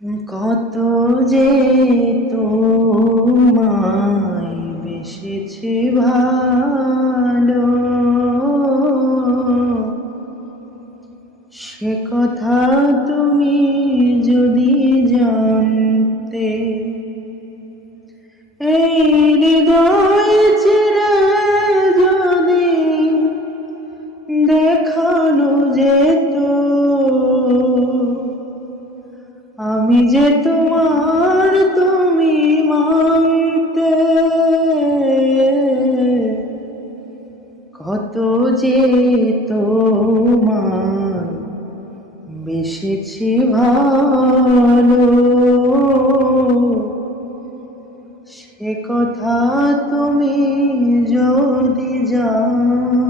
কত যে তোমায় বেসেছি ভালো, সে কথা তুমি যদি জানতে। এই হৃদয় চিরে যদি দেখানো যেত, আমি যে তোমার তুমি মানতে। কত যে তোমায় বেসেছি ভালো, সে কথা তুমি যদি জানতে।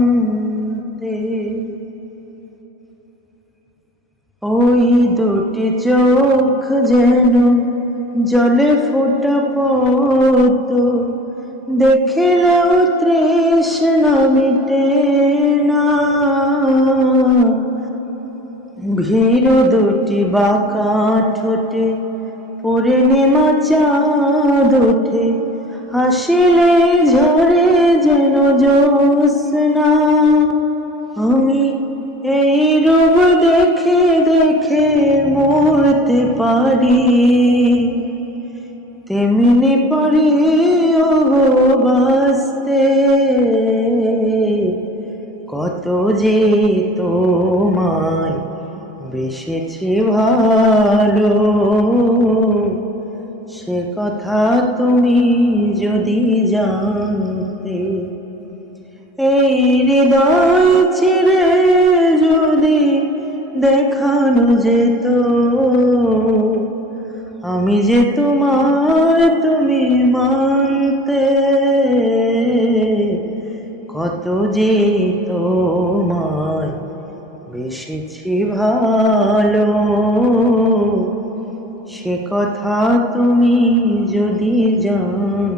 ওই দুটি চোখ যেন জলে ফোটা পদ্ম, দেখিলেও তৃষ্ণা মিটে না। ভীরু দুটি বাঁকা ঠোঁটে পরে নেমা চাঁদ ওঠে, হাসিলে ঝরে যেন জ্যোৎস্না। আমি এই রূপ দেখে দেখে মরতে পারি, তেমনি পারি ওগো বাঁচতে। কত যে তোমায় বেসেছি ভালো, সে কথা তুমি যদি জানতে। এই হৃদয় চিরে যদি দেখানো যেত, আমি যে তোমার তুমি মানতে। কত যে তোমায় বেসেছি ভালো, সে কথা তুমি যদি জানতে।